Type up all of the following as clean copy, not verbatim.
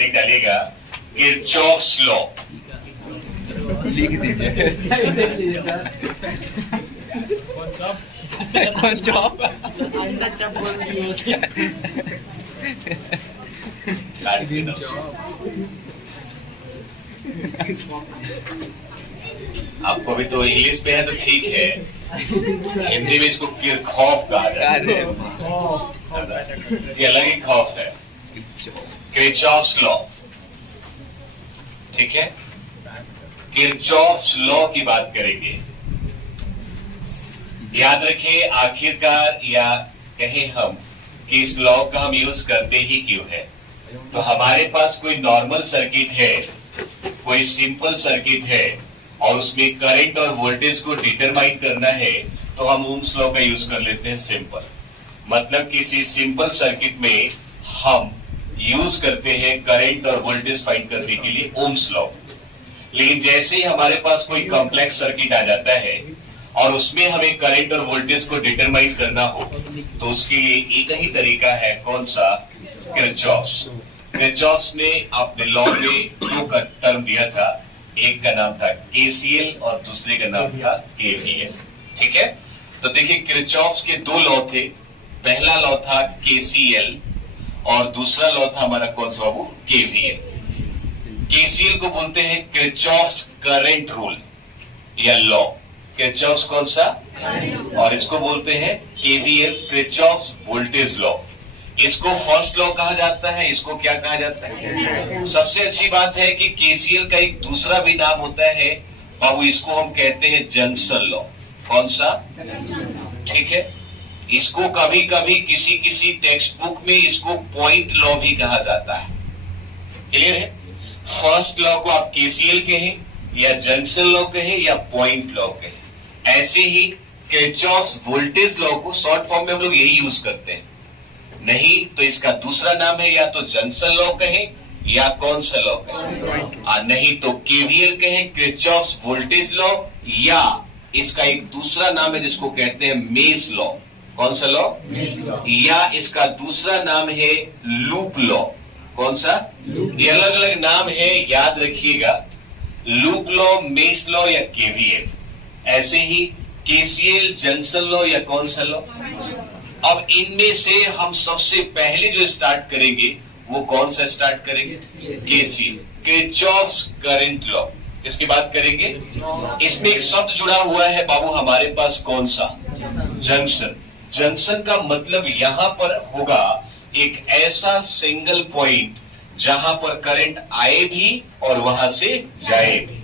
Heading डालिएगा Kirchhoff's law. लिख दीजिए कौन चॉप आपको भी तो इंग्लिश पे है तो ठीक है, हिंदी में इसको किरखौफ कहा जाता है, ये अलग ही खौफ है। किरचॉफ्स लॉ, ठीक है। किरचॉफ्स लॉ की बात करेंगे। याद रखिए आखिरकार या कहें हम कि इस लॉ का हम यूज करते ही क्यों है। तो हमारे पास कोई नॉर्मल सर्किट है, कोई सिंपल सर्किट है और उसमें करंट और वोल्टेज को डिटरमाइन करना है तो हम ओम्स लॉ का यूज कर लेते हैं सिंपल। मतलब किसी सिंपल सर्किट में हम यूज करते हैं करंट और वोल्टेज फाइंड करने के लिए ओम्स लॉ। लेकिन जैसे ही हमारे पास कोई कॉम्प्लेक्स सर्किट आ जाता है और उसमें हमें करंट और वोल्टेज को डिटरमाइन करना हो तो उसके लिए एक ही तरीका है, कौन सा? किरचॉफ्स। किरचॉफ्स ने अपने लॉ में दो का टर्म दिया था, एक का नाम था केसीएल और दूसरे का नाम था केवीएल, ठीक है। तो देखिए किरचॉफ्स के दो लॉ थे, पहला लॉ था केसीएल और दूसरा लॉ था हमारा कौन सा बाबू? केवीएल। केसीएल को बोलते हैं किरचॉफ्स करंट रूल या लॉ, किरचॉफ्स कौन सा? और इसको बोलते हैं केवीएल किरचॉफ्स वोल्टेज लॉ। इसको फर्स्ट लॉ कहा जाता है, इसको क्या कहा जाता है? सबसे अच्छी बात है कि केसीएल का एक दूसरा भी नाम होता है बाबू, इसको हम कहते हैं जंक्शन लॉ। कौन सा? ठीक है। इसको कभी कभी किसी किसी टेक्स्ट बुक में इसको पॉइंट लॉ भी कहा जाता है। क्लियर है? फर्स्ट लॉ को आप केसीएल कहें या जंक्शन लॉ कहें या पॉइंट लॉ कहें, ऐसे ही किरचॉफ्स वोल्टेज लॉ को शॉर्ट फॉर्म में हम लोग यही यूज करते हैं। नहीं तो इसका दूसरा नाम है या तो जंक्शन लॉ कहें या कौन सा लॉ कहें, नहीं तो केवीएल कहें किरचॉफ्स वोल्टेज लॉ, या इसका एक दूसरा नाम है जिसको कहते हैं मेश लॉ। कौन सा लॉ? या इसका दूसरा नाम है लूप लॉ। कौन सा? ये अलग अलग नाम है, याद रखिएगा। लूप लॉ, मेश लॉ या केवीएल, ऐसे ही केसीएल, जंक्शन लॉ या कौन सा लॉ। अब इनमें से हम सबसे पहले जो स्टार्ट करेंगे वो कौन सा स्टार्ट करेंगे? KCL, Kirchhoff's current law. इसकी बात करेंगे। इसमें एक शब्द जुड़ा हुआ है बाबू हमारे पास, कौन सा? जंक्शन। जंक्शन का मतलब यहां पर होगा एक ऐसा सिंगल पॉइंट जहां पर करंट आए भी और वहां से जाए भी,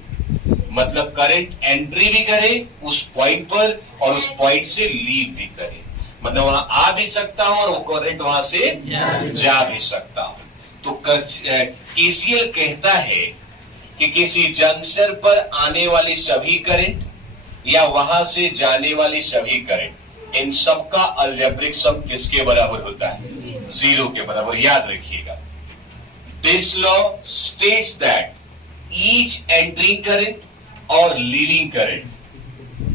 मतलब करंट एंट्री भी करे उस पॉइंट पर और उस पॉइंट से लीव भी करे, मतलब वहां आ भी सकता हो और वो करंट वहां से जा भी सकता हो। तो केसीएल कहता है कि किसी जंक्शन पर आने वाली सभी करंट या वहां से जाने वाली सभी करंट, इन सब का अलजेब्रिक सम किसके बराबर होता है? 0 के बराबर। याद रखिएगा, this law states that each entering current और leaving current,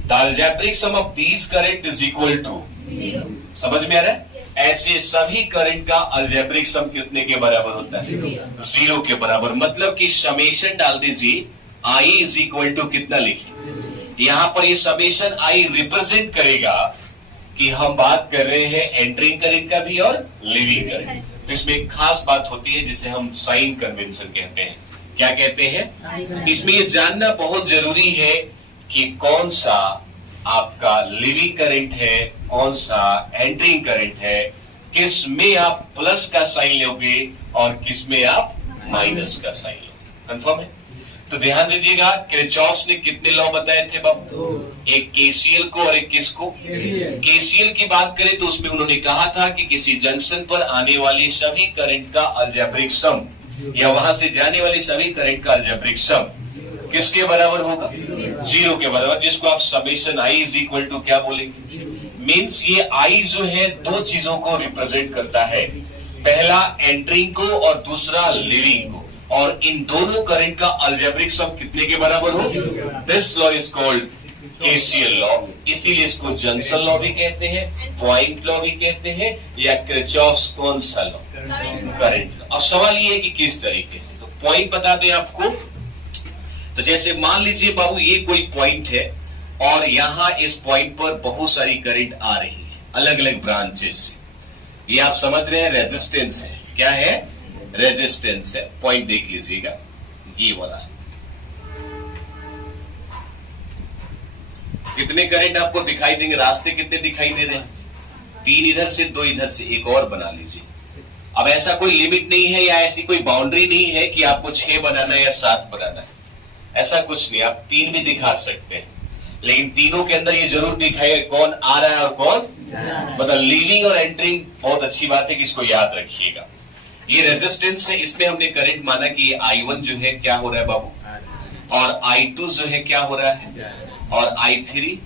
the algebraic sum of these current is equal to 0। समझ में आ रहा है? ऐसे सभी करंट का अलजेब्रिक सम कितने के बराबर होता है? 0 के बराबर। मतलब कि समेशन डाल दीजिए, I इज इक्वल टू कितना लिखिए, यहां पर ये समेशन I रिप्रेजेंट करेगा कि हम बात कर रहे हैं एंट्रिंग करंट का भी और लिविंग करंट। तो इसमें एक खास बात होती है जिसे हम साइन कन्वेंशन कहते हैं। क्या कहते हैं? इसमें ये जानना बहुत जरूरी है कि कौन सा आपका लिविंग करंट है, कौन सा एंट्रिंग करंट है, किस में आप प्लस का साइन लोगे और किस में आप माइनस का साइन लोगे। कंफर्म है? तो ध्यान दीजिएगा, किरचॉफ्स ने कितने लॉ बताए थे बाबू? एक केसीएल को और एक किसको? केसीएल की बात करें तो उसमें उन्होंने कहा था कि किसी जंक्शन पर आने वाली सभी करंट का अलजेब्रिक सम या वहां से जाने वाली सभी करंट का अलजेब्रिक सम किसके बराबर होगा? 0 के बराबर, जिसको आप summation I is equal to क्या बोलेंगे? मीन्स ये I जो है दो चीजों को रिप्रेजेंट करता है, पहला एंट्रिंग को और दूसरा लिविंग को, और इन दोनों करंट का अलजेब्रिक सम कितने के बराबर हो? This law is called KCL law, इसीलिए इसको जंक्शन लॉ भी कहते हैं, पॉइंट लॉ भी कहते हैं, या किरचॉफ्स कौन सा लॉ, करंट लॉ। अब सवाल ये है कि किस तरीके से, तो पॉइंट बता दें आपको। तो जैसे मान लीजिए बाबू ये कोई पॉइंट है और यहां इस पॉइंट पर बहुत सारी करंट आ रही है अलग अलग ब्रांचेस से। ये आप समझ रहे हैं रेजिस्टेंस है, क्या है, रेजिस्टेंस है। पॉइंट देख लीजिएगा, ये वाला है। कितने करंट आपको दिखाई देंगे, रास्ते कितने दिखाई दे रहे हैं, 3 इधर से 2 इधर से, एक और बना लीजिए। अब ऐसा कोई लिमिट नहीं है या ऐसी कोई बाउंड्री नहीं है कि आपको 6 बनाना है या 7 बनाना है, ऐसा कुछ नहीं। आप 3 भी दिखा सकते हैं, लेकिन तीनों के अंदर ये जरूर दिखाएगा कौन आ रहा है और कौन, मतलब लीविंग और एंटरिंग। बहुत अच्छी बात है कि इसको याद रखिएगा। ये रेजिस्टेंस है, इसमें हमने करंट माना कि ये I1 जो है क्या हो रहा है बाबू, और I2 जो है क्या हो रहा है, और I3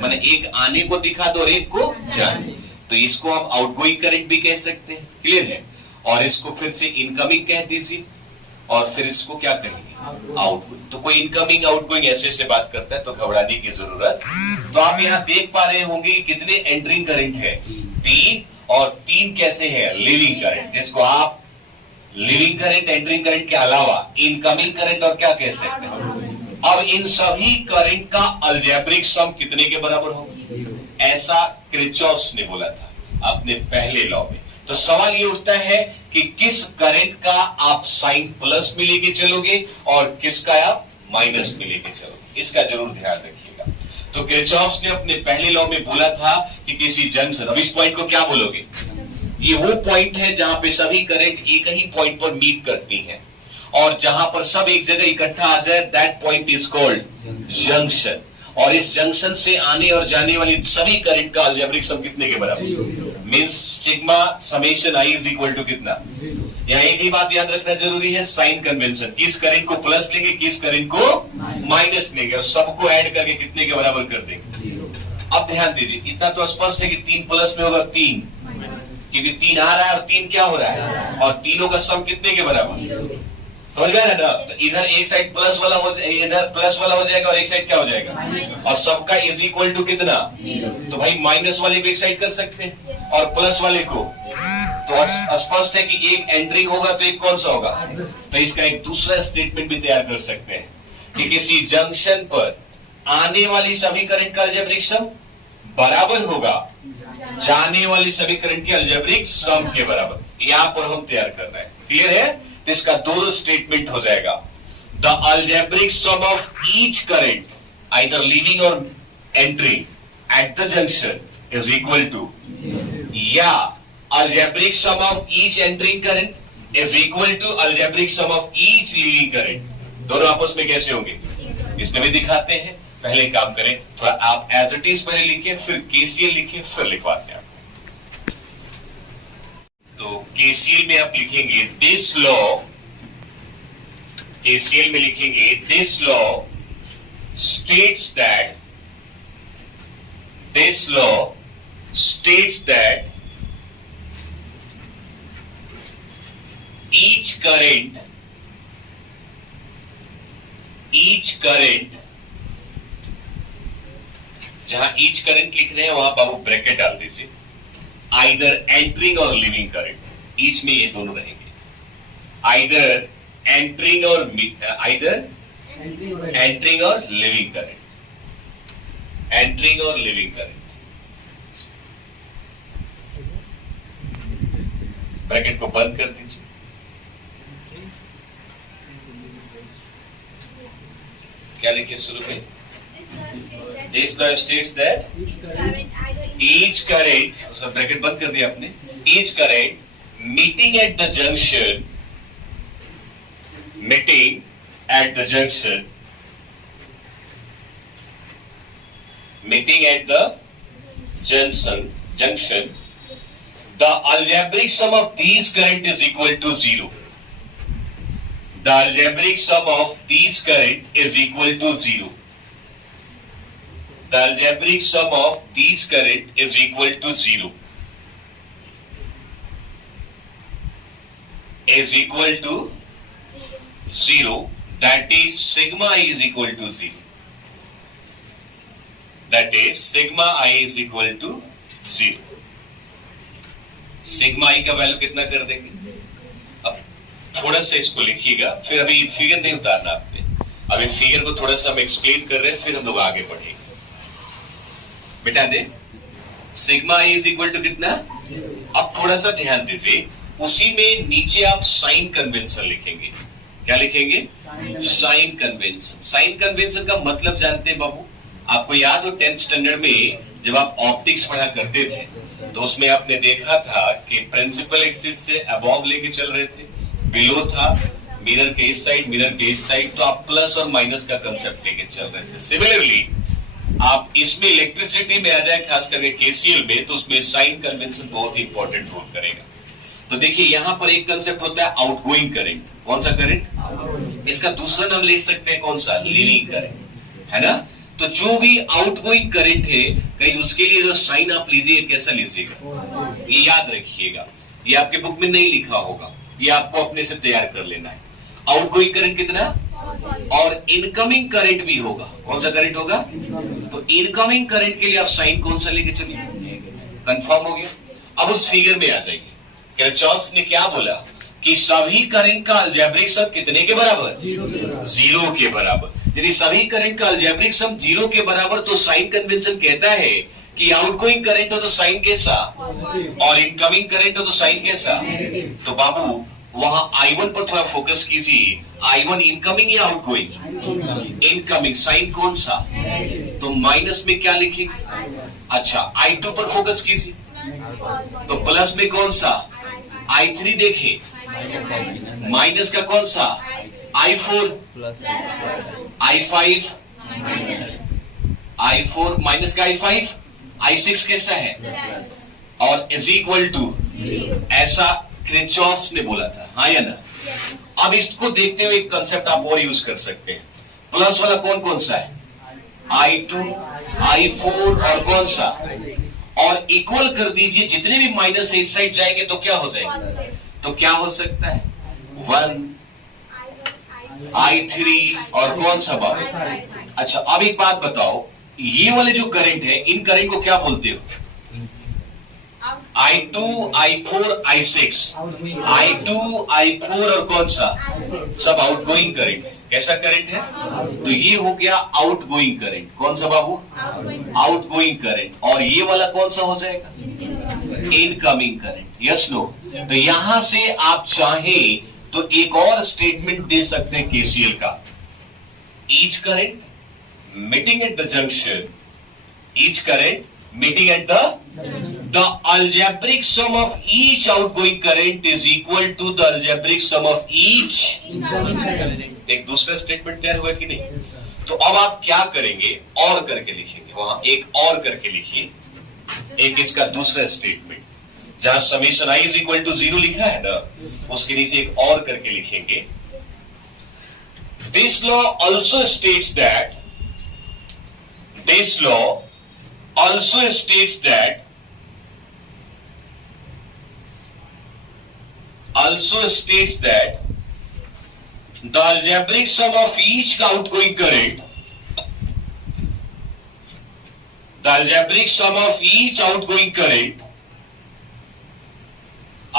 माने एक आने को दिखा दो और एक को जाने, तो इसको हम आउटगोइंग करंट भी कह सकते हैं, क्लियर है। और इसको फिर से इनकमिंग कह दीजिए, और फिर इसको क्या कहेंगे, आउटगोइंग। तो कोई इनकमिंग आउटगोइंग ऐसे ऐसे बात करता है तो घबराने की जरूरत। तो आप यहाँ देख पा रहे होंगे कि कितने एंटरिंग करंट है, 3, और 3 कैसे है, लिविंग करंट, जिसको आप लिविंग करंट, एंटरिंग करंट के अलावा इनकमिंग करंट और क्या कह सकते हैं। अब इन सभी करंट का अलजेब्रिक सम कितने के बराबर होगा, ऐसा किरचॉफ्स ने बोला था अपने पहले लॉ में। तो सवाल ये उठता है कि किस करंट का आप साइन प्लस में लेके चलोगे और किसका आप माइनस में लेके चलोगे, इसका जरूर ध्यान रखिएगा। तो किरचॉफ्स ने अपने पहले लॉ में बोला था कि किसी जंक्शन, अब इस पॉइंट को क्या बोलोगे, ये वो पॉइंट है जहां पे सभी करंट एक ही पॉइंट पर मीट करती हैं, और जहां पर सब एक जगह इकट्ठा आ जाए, that point is called junction. और इस जंक्शन से आने और जाने वाली सभी करंट का अलजेब्रिक सम कितने के बराबर, means sigma summation i is equal to कितना। यहाँ एक ही बात याद रखना जरूरी है, साइन कन्वेंशन, किस करंट को प्लस लेंगे, किस करंट को माइनस लेंगे, और सबको ऐड करके कितने के बराबर कर देंगे। अब ध्यान दीजिए, इतना तो स्पष्ट है कि 3 प्लस में होगा 3, क्योंकि 3 आ रहा है और 3 क्या हो रहा है, और तीनों का सम कितने के बराबर, समझ गए ना। तो इधर एक साइड प्लस वाला हो, इधर प्लस वाला हो जाएगा और एक साइड क्या हो जाएगा, और सबका इज इक्वल टू कितना, तो भाई माइनस वाले को एक साइड कर सकते हैं और प्लस वाले को, तो स्पष्ट है कि एक एंटरिंग होगा तो एक कौन सा होगा। तो इसका एक दूसरा स्टेटमेंट भी तैयार कर सकते हैं कि किसी जंक्शन पर आने वाली सभी करंट का अलजेब्रिक सम बराबर होगा जाने वाली सभी करंट के अलजेब्रिक सम के बराबर। यहां पर हम तैयार कर रहे हैं, क्लियर है। इसका दोनों स्टेटमेंट हो जाएगा, the algebraic sum of each current either leaving और entering at the junction is equal to, या algebraic sum of each entering current is equal to algebraic sum of each leaving current. दोनों आपस में कैसे होंगे, इसमें भी दिखाते हैं। पहले काम करें, थोड़ा आप एज इट इज पहले लिखिए, फिर केसीएल लिखिए, फिर लिखवाते हैं। तो केसीएल में आप लिखेंगे दिस लॉ, केसीएल में लिखेंगे this law states that, this law states that each current जहां each current लिख रहे हैं वहां बाबू ब्रैकेट डाल दीजिए, आइदर एंटरिंग और लिविंग करंट, ईच में ये दोनों रहेंगे, आइदर एंटरिंग और लिविंग करंट, एंटरिंग और लिविंग करंट। ब्रैकेट को बंद कर दीजिए। क्या लिखे शुरू में, this law states that each current, उसका ब्रैकेट बंद कर दिया आपने, each current meeting at the junction, meeting at the junction, meeting at the junction, the algebraic sum of these current is equal to 0. The algebraic sum of these current is equal to 0. The algebraic sum of these current is equal to 0. Is equal to 0. That is sigma I is equal to 0. That is sigma I is equal to 0। Sigma I का value कितना कर देंगे? अब थोड़ा सा इसको लिखिएगा, फिर अभी फिगर नहीं उतारना आपने, अभी फिगर को थोड़ा सा हम एक्सप्लेन कर रहे हैं, फिर हम लोग आगे बढ़ेंगे। बेटा the sigma I is equal to कितना? अब थोड़ा सा ध्यान दीजिए, उसी में नीचे आप साइन कन्वेंशन लिखेंगे। क्या लिखेंगे? Sign convention. साइन कन्वेंशन का मतलब जानते हैं बाबू? आपको याद हो 10th स्टैंडर्ड में जब आप ऑप्टिक्स पढ़ा करते थे तो उसमें आपने देखा था कि प्रिंसिपल एक्सिस से अबव लेके चल रहे थे, बिलो था मिरर के इस साइड, मिरर के इस साइड, तो आप प्लस और माइनस का कंसेप्ट लेके चल रहे थे। सिमिलरली आप इसमें इलेक्ट्रिसिटी में आ जाए, खास करके केसीएल में, तो उसमें साइन कन्वेंशन बहुत ही इंपॉर्टेंट रोल करेगा। तो देखिए यहां पर एक कंसेप्ट होता है आउटगोइंग करंट। कौन सा करंट? इसका दूसरा नाम ले सकते हैं कौन सा? लीविंग करंट, है ना? तो जो भी आउटगोइंग करंट है, कहीं उसके लिए जो साइन आप लीजिए, कैसा लीजिएगा? ये याद रखिएगा, ये आपके बुक में नहीं लिखा होगा, ये आपको अपने से तैयार कर लेना है। आउटगोइंग करंट कितना? और इनकमिंग करंट भी होगा। कौन सा करंट होगा? तो इनकमिंग करंट के लिए आप साइन कौन सा लेके चलिए? कंफर्म हो गया। अब उस फिगर में आ जाइए। किरचॉफ ने क्या बोला कि सभी करंट का अलजेब्रिक सम कितने के बराबर? 0 के बराबर। यदि सभी करंट का अलजेब्रिक सम 0 के बराबर, तो साइन कन्वेंशन कहता है कि आउटगोइंग करंट हो तो साइन कैसा, और इनकमिंग करंट हो तो साइन कैसा। तो बाबू वहां I1 पर थोड़ा फोकस कीजिए। I1 इनकमिंग या आउटगोइंग? इनकमिंग। साइन कौन सा? तो माइनस में क्या लिखेंगे? अच्छा, I2 पर फोकस कीजिए, तो प्लस में कौन सा? I3 देखे, माइनस का कौन सा? I4, I5, I4 माइनस का I5, I6 कैसा है? और इज इक्वल टू, ऐसा किरचॉफ ने बोला था, हाँ या ना? अब इसको देखते हुए एक कंसेप्ट आप और यूज कर सकते हैं। प्लस वाला कौन कौन सा है? I2, I4 और कौन सा? और इक्वल कर दीजिए, जितने भी माइनस इस साइड जाएंगे तो क्या हो जाएगा? तो क्या हो सकता है? 1, I3 और कौन सा बात? अच्छा, अब एक बात बताओ, ये वाले जो करंट है, इन करंट को क्या बोलते हो? I2, I4, I6, I2, I4 और कौन सा? सब आउटगोइंग करंट। कैसा करंट है? तो ये हो गया आउटगोइंग करंट। कौन सा बाबू? Outgoing current. और ये वाला कौन सा हो जाएगा? Incoming current. Yes no? तो यहां से आप चाहें तो एक और स्टेटमेंट दे सकते हैं केसीएल का। Each current meeting at the junction, each current meeting at the algebraic sum of each outgoing current is equal to the algebraic sum of each incoming current। एक दूसरा स्टेटमेंट तैयार हुआ कि नहीं? तो अब आप क्या करेंगे? और करके लिखेंगे, वहां एक और करके लिखिए, एक इसका दूसरा स्टेटमेंट, जहां summation i is equal to 0 लिखा है ना, उसके नीचे एक और करके लिखेंगे। This law also states that, this law also states that the algebraic sum of each outgoing current, the algebraic sum of each outgoing current,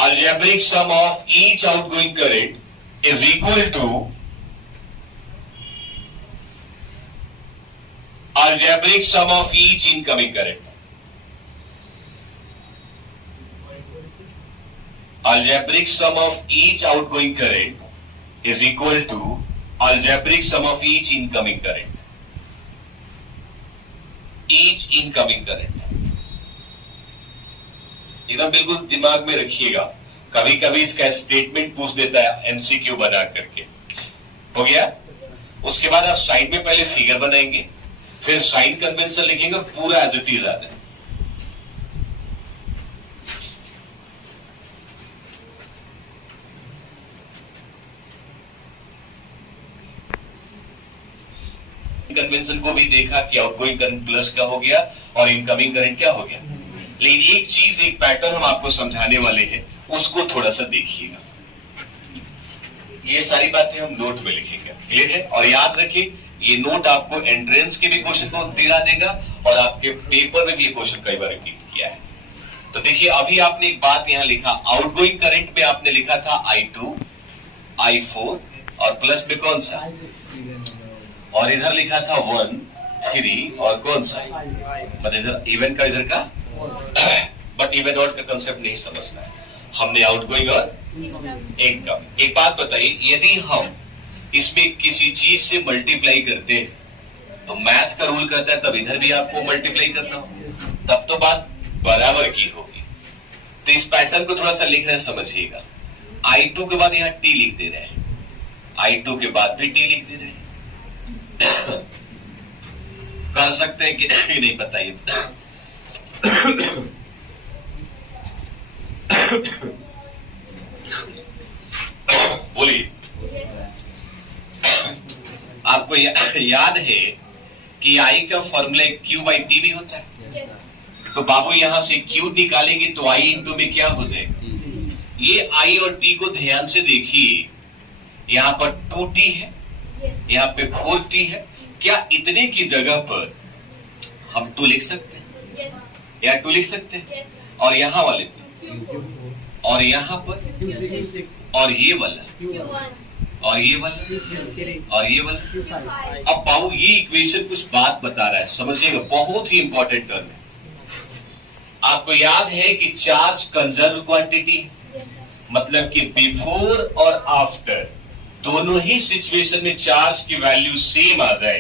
algebraic sum of each outgoing current is equal to algebraic sum of each incoming current। Algebraic sum of each outgoing current is equal to algebraic sum of each incoming current। Each incoming current एकदम बिल्कुल दिमाग में रखिएगा, कभी कभी इसका statement पूछ देता है एमसीक्यू बना करके। हो गया? उसके बाद आप साइड में पहले फिगर बनाएंगे, फिर साइन कन्वेंशन लिखेंगे और पूरा एज इट इज आ जाए। कन्वेंशन को भी देखा कि आउटगोइंग करंट प्लस का हो गया और इनकमिंग करंट क्या हो गया। लेकिन एक चीज, एक पैटर्न हम आपको समझाने वाले हैं, उसको थोड़ा सा देखिएगा। ये सारी बातें हम नोट में लिखेंगे, क्लियर है? और याद रखिए ये नोट आपको एंट्रेंस के भी क्वेश्चन को दिला देगा और आपके पेपर में भी ये क्वेश्चन कई बार रिपीट किया है। तो देखिए अभी आपने एक बात यहां लिखा, आउटगोइंग करंट में आपने लिखा था I2, I4 और प्लस में कौन सा, और इधर लिखा था 1, 3 और कौन सा, मतलब इधर इवन का इधर का, बट इवन आउट का कंसेप्ट नहीं समझना है हमने, आउटगोइंग और इनकम। एक बात बताइए, यदि हम इसमें किसी चीज से मल्टीप्लाई करते हैं तो मैथ का रूल कहता है तब इधर भी आपको मल्टीप्लाई करना हो, तब तो बात बराबर की होगी। तो इस पैटर्न को थोड़ा सा लिख रहे हैं, समझिएगा। I2 के बाद यहां T लिख दे रहे हैं, I2 के बाद भी T लिख दे रहे हैं। कर सकते हैं कि नहीं बताइए। बोलिए। आपको याद है कि I का फॉर्मूला Q/T भी होता है, तो बाबू यहां से Q निकालेंगे तो I इंटू में क्या हो जाएगा, ये I और T को ध्यान से देखिए, यहां पर 2T है, यहां पे 4T है, क्या इतने की जगह पर हम 2 लिख सकते हैं, या 2 लिख सकते हैं, और यहां वाले और यहां पर और ये वाला और ये वाला और ये वाला। अब बाबू ये इक्वेशन कुछ बात बता रहा है, समझिएगा, बहुत ही इंपॉर्टेंट टर्म है। आपको याद है कि चार्ज कंजर्व क्वांटिटी, मतलब कि बिफोर और आफ्टर दोनों ही सिचुएशन में चार्ज की वैल्यू सेम आ जाए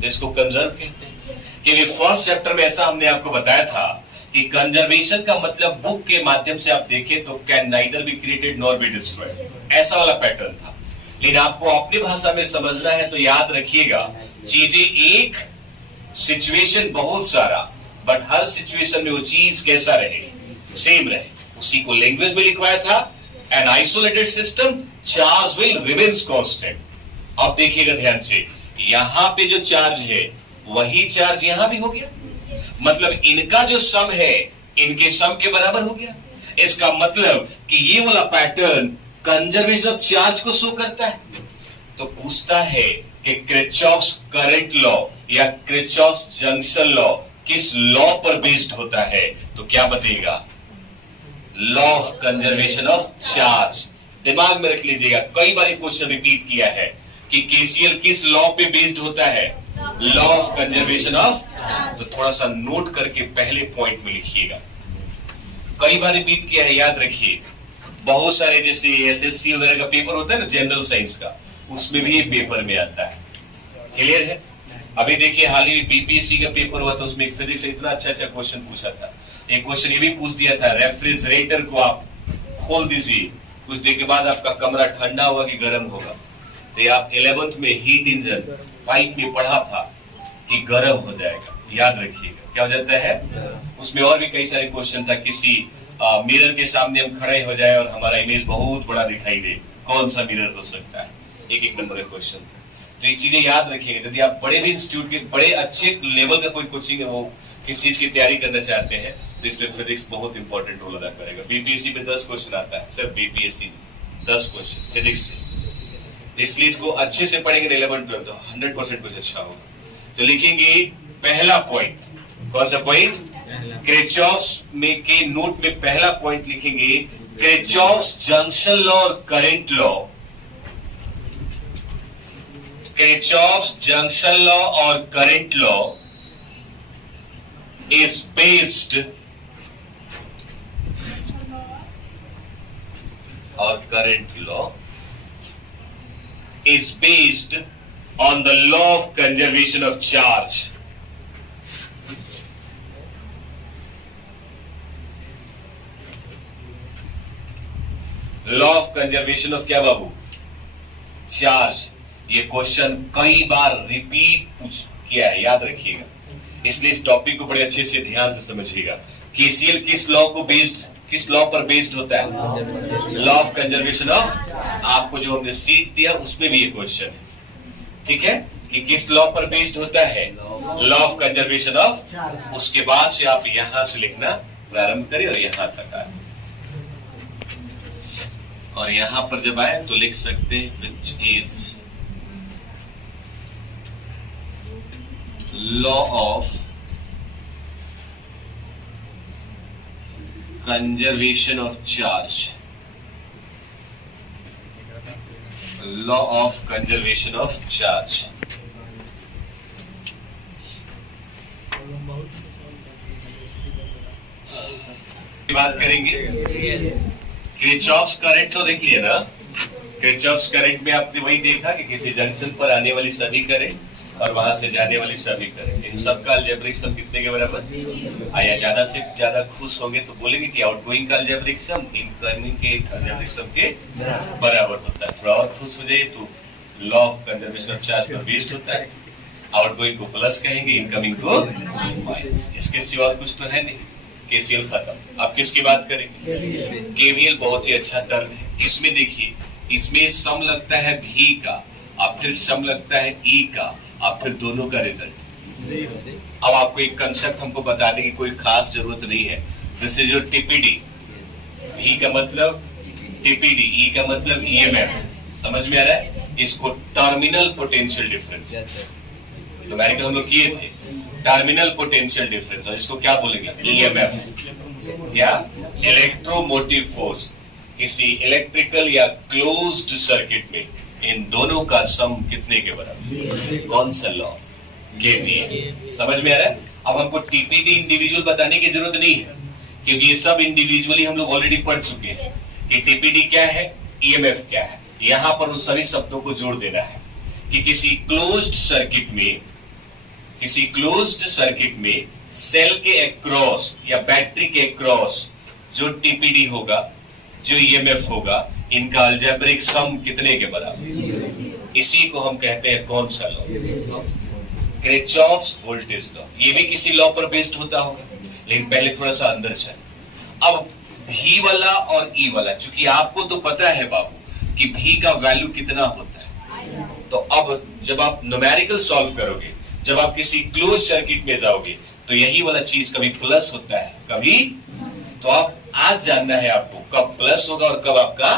तो इसको कंजर्व कहते हैं। क्योंकि फर्स्ट चैप्टर में ऐसा हमने आपको बताया था कि कंजर्वेशन का मतलब बुक के माध्यम से आप देखें तो can neither be created nor be destroyed, ऐसा वाला पैटर्न था। लेकिन आपको अपनी भाषा में समझना है तो याद रखिएगा, चीजें एक, सिचुएशन बहुत सारा, बट हर सिचुएशन में वो चीज कैसा रहे, सेम रहे। उसी को लैंग्वेज में लिखवाया था, an isolated system charge will remains constant. अब देखिएगा ध्यान से, यहां पे जो चार्ज है वही चार्ज यहां भी हो गया, मतलब इनका जो सम है इनके सम के बराबर हो गया। इसका मतलब कि ये वाला पैटर्न कंजर्वेशन ऑफ चार्ज को शो करता है। तो पूछता है कि किरचॉफ्स करंट लॉ या किरचॉफ्स जंक्शन लॉ किस लॉ पर बेस्ड होता है, तो क्या बताइएगा, law of conservation of charge. दिमाग में रख लीजिएगा, कई बार क्वेश्चन रिपीट किया है कि केसीएल किस लॉ पे बेस्ड होता है, लॉ ऑफ कंजर्वेशन ऑफ। तो थोड़ा सा नोट करके पहले पॉइंट में लिखिएगा, कई बार रिपीट किया है, याद रखिए। बहुत सारे जैसे एसएससी वगैरह का पेपर होता है ना, जनरल साइंस का, उसमें भी ये पेपर में आता है। क्लियर है? अभी देखिए हाल ही बीपीएससी का पेपर हुआ था, उसमें फिजिक्स से इतना अच्छा अच्छा क्वेश्चन पूछा था। एक क्वेश्चन ये भी पूछ दिया था, रेफ्रिजरेटर को आप खोल दीजिए, कुछ देर के बाद आपका कमरा ठंडा होगा कि गर्म होगा, तो ये आप 11th में हीट इंजन पाइप में पढ़ा था कि गर्म हो जाएगा, याद रखिएगा क्या हो जाता है। उसमें और भी कई सारे क्वेश्चन था, किसी मिरर के सामने हम खड़े हो जाए और हमारा इमेज बहुत बड़ा दिखाई दे, कौन सा मिरर हो सकता है, एक नंबर का क्वेश्चन था। तो ये चीजें याद रखिएगा। यदि आप बड़े भी इंस्टीट्यूट के बड़े अच्छे लेवल का कोई कोचिंग है, वो किस चीज की तैयारी करना चाहते हैं, तो इसमें फिजिक्स बहुत इंपॉर्टेंट रोल अदा करेगा। बीपीएससी में 10 क्वेश्चन आता है, सिर्फ बीपीएससी 10 क्वेश्चन फिजिक्स से, इसलिए इसको अच्छे से पढ़ेंगे 11th 12th तो 100% कुछ अच्छा होगा। तो लिखेंगे पहला पॉइंट, कौन सा पॉइंट, किरचॉफ्स में के नोट में पहला पॉइंट लिखेंगे किरचॉफ्स जंक्शन लॉ और current law. Kirchhoff's junction law और current law is based or current law is based on the law of conservation of charge. Law of conservation of क्या बाबू, charge. ये question कई बार repeat किया है, याद रखिएगा, इसलिए इस टॉपिक को बड़े अच्छे से ध्यान से समझिएगा। केसीएल किस लॉ को बेस्ड, किस लॉ पर बेस्ड होता है, लॉ ऑफ कंजर्वेशन ऑफ। आपको जो हमने सीख दिया उसमें भी ये क्वेश्चन है, ठीक है, कि किस लॉ पर बेस्ड होता है, लॉ ऑफ कंजर्वेशन ऑफ। उसके बाद से आप यहां से लिखना प्रारंभ करें और यहां तक आए, और यहां पर जब आए तो लिख सकते हैं which is law of conservation of charge, law of conservation of charge. बात करेंगे किरचॉफ्स करंट तो देख लिया ना। किरचॉफ्स करंट में आपने वही देखा कि किसी जंक्शन पर आने वाली सभी करंट और वहां से जाने वाली सभी करंट, इन सब का अलजेब्रिक सम कितने के बराबर? आया ज्यादा से ज्यादा खुश होंगे तो बोलेंगे कि आउटगोइंग का अलजेब्रिक सम इनकमिंग के अलजेब्रिक सम के बराबर होता है। थोड़ा और खुश हो जाए तो law of conservation of charge पर बेस्ड होता है। आउटगोइंग को प्लस कहेंगे, इनकमिंग को माइनस। इसके सिवा कुछ तो है नहीं। केसीएल खत्म। अब किसकी बात करेंगे? केवीएल बहुत ही अच्छा टर्म है। इसमें देखिए, इसमें सम लगता है भी का, अब फिर सम लगता है ई का, अब फिर दोनों का रिजल्ट। अब आपको एक कंसेप्ट हमको बताने की कोई खास जरूरत नहीं है। This is your TPD. भी का मतलब टीपीडी, ई का मतलब ईएमएफ। समझ में आ रहा है? इसको टर्मिनल पोटेंशियल डिफरेंस न्यूमेरिकल हम लोग किए थे। टर्मिनल पोटेंशियल डिफरेंस, और इसको क्या बोलेंगे? ईएमएफ या इलेक्ट्रोमोटिव फोर्स। किसी इलेक्ट्रिकल या क्लोज्ड सर्किट में इन दोनों का सम कितने के बराबर? कौन सा लॉ? केवीएल। समझ में आ रहा है? अब हमको टीपीडी इंडिविजुअल बताने की जरूरत नहीं है, क्योंकि ये सब इंडिविजुअली हम लोग ऑलरेडी पढ़ चुके हैं कि टीपीडी क्या है, ईएमएफ क्या है। यहां पर उन सभी शब्दों को जोड़ देना है कि किसी क्लोज्ड सर्किट में सेल के अक्रॉस या बैटरी के अक्रॉस जो टीपीडी होगा, जो ईएमएफ होगा, इनका अलजेब्रिक सम कितने के बराबर? इसी को हम कहते हैं कौन सा लॉ? Kirchhoff's voltage law. ये भी किसी लॉ पर बेस्ड होता होगा, लेकिन पहले थोड़ा सा अंदर चल। अब भी वाला और ई वाला, चूंकि आपको तो पता है बाबू कि भी का वैल्यू कितना होता है, तो अब जब आप न्यूमेरिकल सॉल्व करोगे, जब आप किसी क्लोज सर्किट में जाओगे, तो यही वाला चीज कभी प्लस होता है, कभी तो आप आज जानना है आपको कब प्लस होगा और कब आपका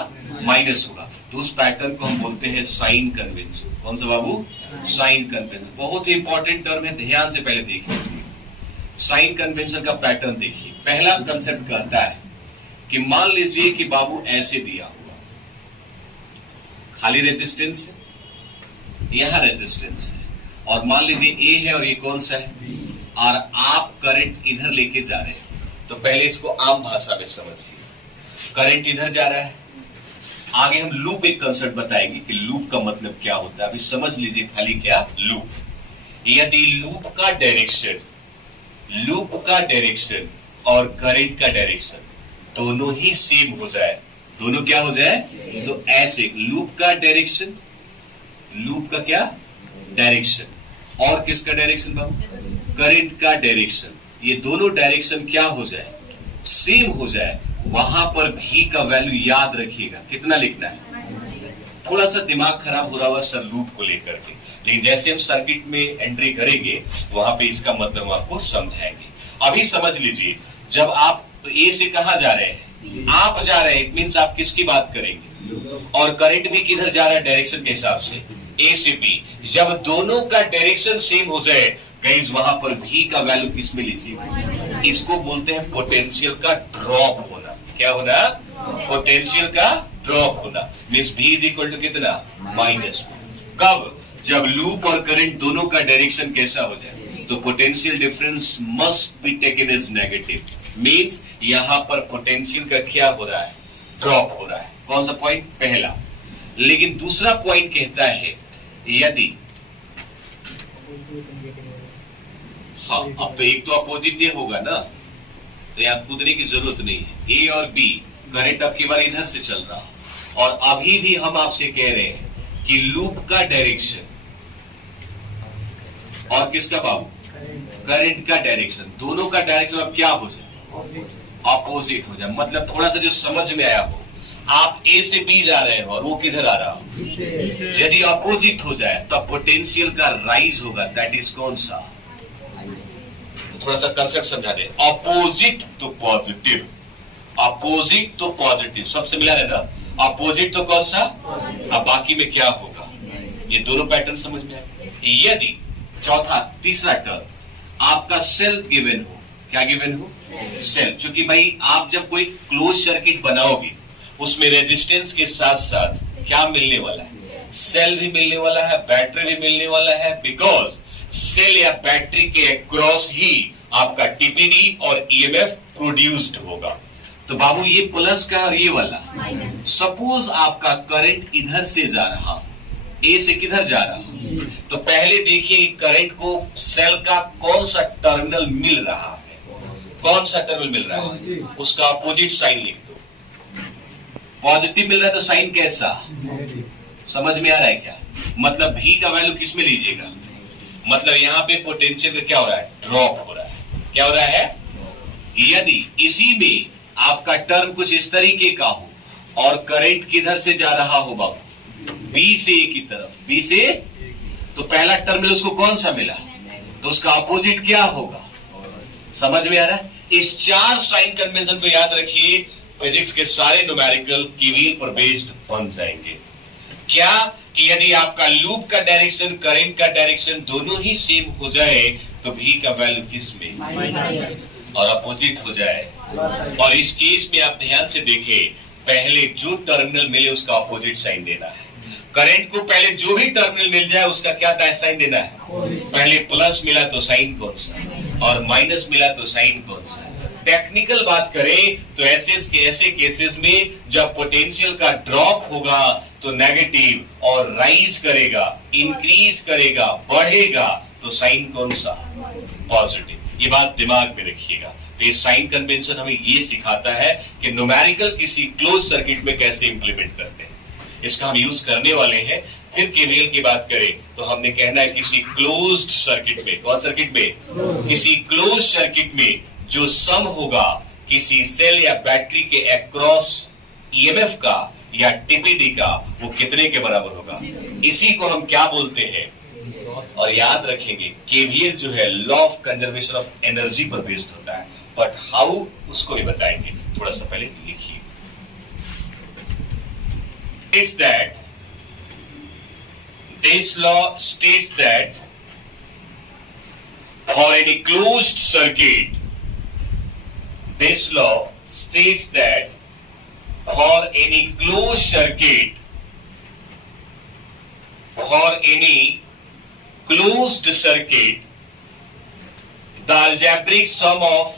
माइनस होगा। तो उस पैटर्न को हम बोलते हैं साइन कन्वेंशन। कौन सा बाबू? Sign convention. बहुत ही इंपॉर्टेंट टर्म है, ध्यान से पहले देखिए इसकी। साइन कन्वेंशन का पैटर्न देखिए। पहला कंसेप्ट कहता है कि मान लीजिए कि बाबू ऐसे दिया हुआ, खाली रेजिस्टेंस है, यहां रेजिस्टेंस है, और मान लीजिए ए है और ये कौन सा है, और आप करंट इधर लेके जा रहे हैं। तो पहले इसको आम भाषा में समझिए। करंट इधर जा रहा है, आगे हम लूप एक कंसेप्ट बताएंगे कि लूप का मतलब क्या होता है। अभी समझ लीजिए खाली क्या लूप। यदि लूप का डायरेक्शन और करंट का डायरेक्शन दोनों ही सेम हो जाए, दोनों क्या हो जाए, तो ऐसे लूप का डायरेक्शन, लूप का क्या डायरेक्शन, और किसका डायरेक्शन बाबू? करंट का डायरेक्शन, ये दोनों डायरेक्शन क्या हो जाए, सेम हो जाए, वहां पर भी का वैल्यू याद रखिएगा। कितना लिखना है? थोड़ा सा दिमाग खराब हो रहा हुआ सर लूप को लेकर के, लेकिन जैसे हम सर्किट में एंट्री करेंगे वहां पे इसका मतलब हम आपको समझाएंगे। अभी समझ लीजिए, जब आप ए से कहां जा रहे हैं, आप जा रहे हैं, इट मींस आप किसकी बात करेंगे, और करंट भी किधर जा रहा है डायरेक्शन के हिसाब से, ए से बी। जब दोनों का डायरेक्शन सेम हो जाए गाइस, वहां पर भी का वैल्यू किसमें लीजिए? इसको बोलते हैं पोटेंशियल का ड्रॉप होना। क्या होना? पोटेंशियल का ड्रॉप होना। मींस भी इज इक्वल टू कितना? माइनस। कब? जब लूप और करंट दोनों का डायरेक्शन कैसा हो जाए, तो potential difference must be taken as negative. Means यहां पर पोटेंशियल का क्या हो रहा है? ड्रॉप हो रहा है। कौन सा पॉइंट? पहला। लेकिन दूसरा पॉइंट कहता है यदि, हाँ अब तो एक तो अपोजिट होगा ना, तो यहां कूदने की जरूरत नहीं है। ए और बी करंट अब की बार इधर से चल रहा, और अभी भी हम आपसे कह रहे हैं कि लूप का डायरेक्शन और किसका बाबू? करंट का डायरेक्शन, दोनों का डायरेक्शन अब क्या हो जाए? अपोजिट हो जाए। मतलब थोड़ा सा जो समझ में आया हो, आप ए से बी जा रहे हो और वो किधर आ रहा हो, यदि अपोजिट हो जाए तब पोटेंशियल का राइज होगा। दैट इज कौन सा? थोड़ा सा कंसेप्ट समझा दे। अपोजिट तो पॉजिटिव, अपोजिट तो पॉजिटिव, सबसे मिला है ना। अपोजिट तो कौन सा? अब बाकी में क्या होगा, ये दोनों पैटर्न समझ में आए। यदि चौथा तीसरा टर्म आपका सेल गिवन हो। क्या गिवन हो? सेल। क्योंकि भाई आप जब कोई क्लोज सर्किट बनाओगे उसमें रेजिस्टेंस के साथ साथ क्या मिलने वाला है? सेल भी मिलने वाला है, बैटरी भी मिलने वाला है, बिकॉज सेल या बैटरी के अक्रॉस ही आपका टीपीडी और ईएमएफ प्रोड्यूस्ड होगा। तो बाबू ये प्लस का और ये वाला, सपोज आपका करंट इधर से जा रहा, ए से किधर जा रहा, तो पहले देखिए करंट को सेल का कौन सा टर्मिनल मिल रहा है, कौन सा टर्मिनल मिल रहा है, उसका अपोजिट साइन लिख दो। पॉजिटिव मिल रहा है तो साइन कैसा? समझ में आ रहा है क्या? मतलब भी का वैल्यू किस में लीजिएगा? मतलब यहां पे पोटेंशियल का क्या हो रहा है? ड्रॉप हो रहा है। क्या हो रहा है? यदि इसी में आपका टर्म कुछ इस तरीके का हो और करंट किधर से जा रहा हो बाबू? बी से ए की तरफ, बी से, तो पहला टर्मिनल उसको कौन सा मिला, तो उसका अपोजिट क्या होगा? समझ में आ रहा है? इस चार साइन कन्वेंशन को याद रखिए, फिजिक्स के सारे न्यूमेरिकल केवीएल पर बेस्ड बन जाएंगे। क्या कि यदि आपका लूप का डायरेक्शन, करंट का डायरेक्शन दोनों ही सेम हो जाए तो भी का वैल्यू किस में? और अपोजिट हो जाए। और इस केस में आप ध्यान से देखें, पहले जो टर्मिनल मिले उसका अपोजिट साइन देना है। करंट को पहले जो भी टर्मिनल मिल जाए उसका क्या साइन देना है? पहले प्लस मिला तो साइन कौन सा, और माइनस मिला तो साइन कौन सा। टेक्निकल बात करें तो ऐसे केसेस में जब पोटेंशियल का ड्रॉप होगा तो नेगेटिव, और राइज करेगा, इंक्रीज करेगा, बढ़ेगा तो साइन कौन सा? पॉजिटिव। ये बात दिमाग में रखिएगा। तो ये साइन कन्वेंशन हमें ये सिखाता है कि न्यूमेरिकल किसी क्लोज सर्किट में कैसे इंप्लीमेंट करते हैं। इसका हम यूज करने वाले हैं। फिर केवीएल की बात करें तो हमने कहना है किसी क्लोज्ड सर्किट में, कौन सर्किट में? किसी क्लोज सर्किट में जो सम होगा किसी सेल या बैटरी के अक्रॉस ईएमएफ का या टीपीडी का, वो कितने के बराबर होगा? इसी को हम क्या बोलते हैं? और याद रखेंगे केवीएल जो है law of conservation of energy पर बेस्ड होता है, बट हाउ उसको भी बताएंगे। थोड़ा सा पहले लिखिए, is that this law states that for any closed circuit, this law states that for any closed circuit, for any closed circuit, the algebraic sum of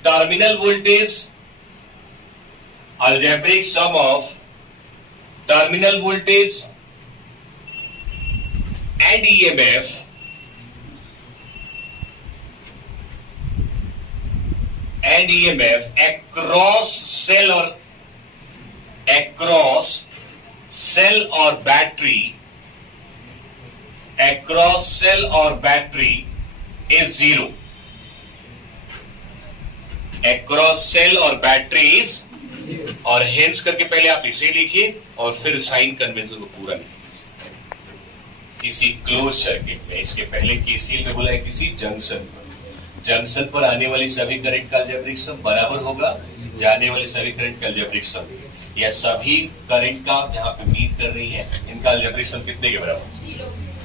terminal voltage, algebraic sum of terminal voltage and EMF across cell or battery is zero. Across cell और batteries, और hence करके पहले आप इसे लिखिए और फिर sign convention को पूरा लिखिए। किसी क्लोज सर्किट में, इसके पहले केसीएल में बोला है किसी जंक्शन पर आने वाली सभी करंट का अलजेब्रिक सम बराबर होगा जाने वाले सभी करंट का अलजेब्रिक सम, या सभी करंट का जहां पे मीट कर रही है इनका अलजेब्रिक सम कितने के बराबर।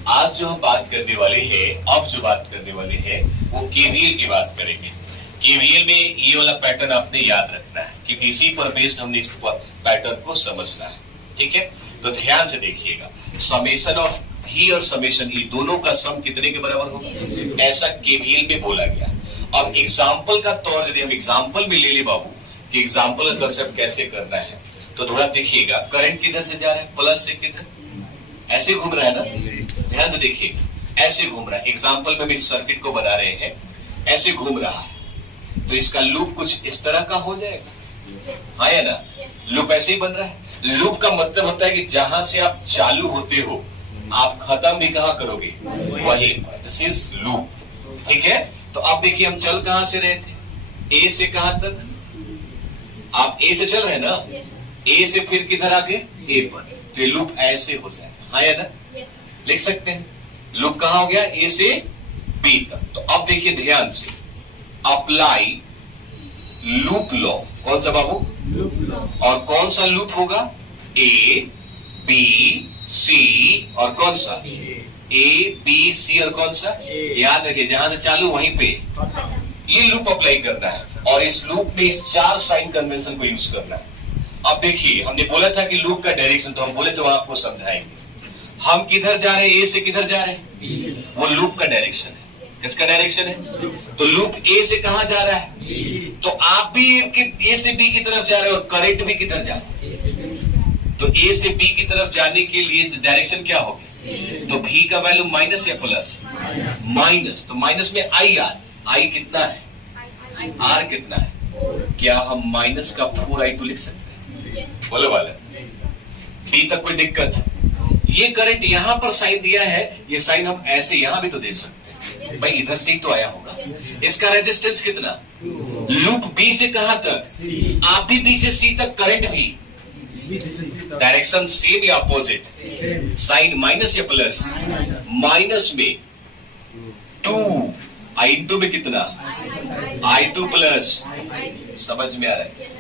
आज जो हम बात करने वाले हैं, अब जो बात करने वाले हैं वो केवीएल की बात करेंगे। केवीएल में ये वाला पैटर्न आपने याद रखना है क्योंकि इसी पर बेस्ड हमने इस पैटर्न को समझना है। ठीक है, तो ध्यान से देखिएगा, समेशन ऑफ ही और समेशन ई दोनों का सम कितने के बराबर होगा, ऐसा केवीएल में बोला गया। अब एग्जाम्पल का तौर यदि हम एग्जाम्पल में ले ले बाबू कि एग्जाम्पल का कंसेप्ट कैसे करना है, तो थोड़ा देखिएगा करंट किधर से जा रहा है, प्लस से किधर, ऐसे घूम रहा है ना, ध्यान से देखिए ऐसे घूम रहा है। एग्जाम्पल में हम इस सर्किट को बना रहे हैं, ऐसे घूम रहा है, तो इसका लूप कुछ इस तरह का हो जाएगा, हाँ या ना। लूप ऐसे ही बन रहा है। लूप का मतलब होता है कि जहां से आप चालू होते हो आप खत्म भी कहां करोगे, वही, दिस इज लूप। ठीक है, तो अब देखिए हम चल कहां से रहे थे, ए से कहां तक, आप ए से चल रहे हैं ना, ए से फिर किधर आगे, ए पर, तो ये लूप ऐसे हो जाएगा, हाँ या ना, लिख सकते हैं। लूप कहां हो गया, ए से बी तक। तो अब देखिए ध्यान से, अप्लाई लूप लॉ। कौन सा बाबू? और कौन सा लूप होगा? ए बी सी और कौन सा? ए बी सी और कौन सा? याद रखिए, जहां से चालू वहीं पे ये लूप अप्लाई करना है और इस लूप में इस 4 साइन कन्वेंशन को यूज करना है। अब देखिए, हमने बोला था कि लूप का डायरेक्शन, तो हम बोले तो आपको समझाएंगे। हम किधर जा रहे हैं? ए से किधर जा रहे हैं? वो लूप का डायरेक्शन है। किसका डायरेक्शन है? तो लूप ए से कहां जा रहा है? तो आप भी ए से बी की तरफ जा रहे हो और करंट भी किधर जा रहा है? तो ए से बी की तरफ जाने के लिए डायरेक्शन क्या होगी? तो भी का वैल्यू माइनस या प्लस? माइनस। तो माइनस में आई आर, आई कितना है? आर कितना है? क्या हम माइनस का 4i2 लिख सकते हैं? बोलो वाले, बी तक कोई दिक्कत? ये करंट यहां पर साइन दिया है, ये साइन हम ऐसे यहां भी तो दे सकते हैं भाई, इधर से ही तो आया होगा। इसका रेजिस्टेंस कितना? लूप बी से कहां तक? आप भी बी से सी तक, करंट भी। डायरेक्शन सेम या अपोजिट? साइन माइनस या प्लस? माइनस में 2 i2 में कितना? i2 plus. समझ में आ रहा है?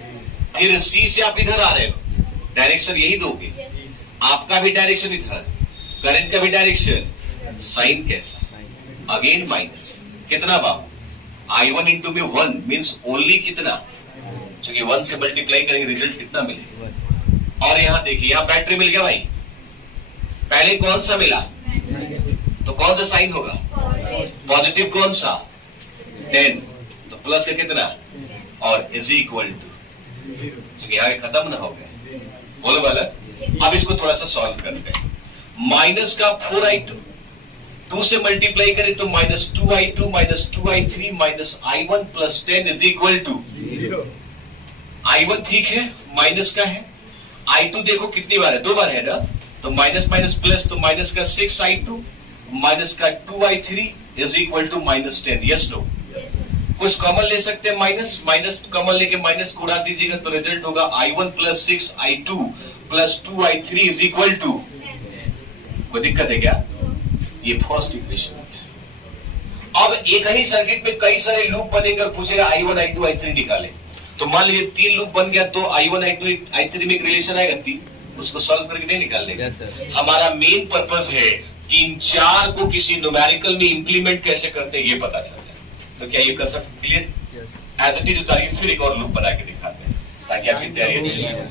फिर सी से आप इधर आ रहे हो, डायरेक्शन यही दोगे, आपका भी डायरेक्शन इधर, करंट का भी डायरेक्शन, साइन कैसा? Again minus. कितना बाबू? i1 इंटू में 1 मीन्स ओनली कितना? क्योंकि 1 से मल्टीप्लाई करेंगे, रिजल्ट कितना मिलेगा? और यहां देखिए, यहां बैटरी मिल गया भाई। पहले कौन सा मिला? तो कौन सा साइन होगा? पॉजिटिव। कौन सा? 10। तो प्लस है कितना? और इज इक्वल टू, क्योंकि यहां खत्म ना हो गया। बोलो वाला, अब इसको थोड़ा सा सॉल्व करते हैं। माइनस का 4i2, 2 से मल्टीप्लाई करें तो minus 2i2 minus 2i3 minus i1 plus 10 is equal to 0। i1 ठीक है, माइनस का है। i2 देखो कितनी बार है? 2 बार है ना, तो माइनस माइनस प्लस, तो माइनस का 6i2 माइनस का 2i3 is equal to minus 10। Yes no? कुछ कॉमन ले सकते हैं, माइनस माइनस कॉमन लेके माइनस को उड़ा दीजिएगा तो रिजल्ट होगा i1 plus 6i2 plus 2i3 is equal to, कोई दिक्कत है क्या? ये फर्स्ट इक्वेशन है। अब एक ही सर्किट में कई सारे लूप बनेगा, पूछेगा i1 i2 i3 निकाले, तो मान लीजिए 3 लूप बन गया, तो i1 i2 i3 में एक रिलेशन आएगा 3, उसको सॉल्व करके नहीं निकाल लेंगे। हमारा मेन पर्पस है कि इन 4 को किसी न्यूमेरिकल में इंप्लीमेंट कैसे करते हैं ये पता चल जाए। तो क्या ये concept clear? As it is उतारिए, फिर एक और लूप बना के दिखाते हैं ताकि आपकी तैयारी अच्छी से हो।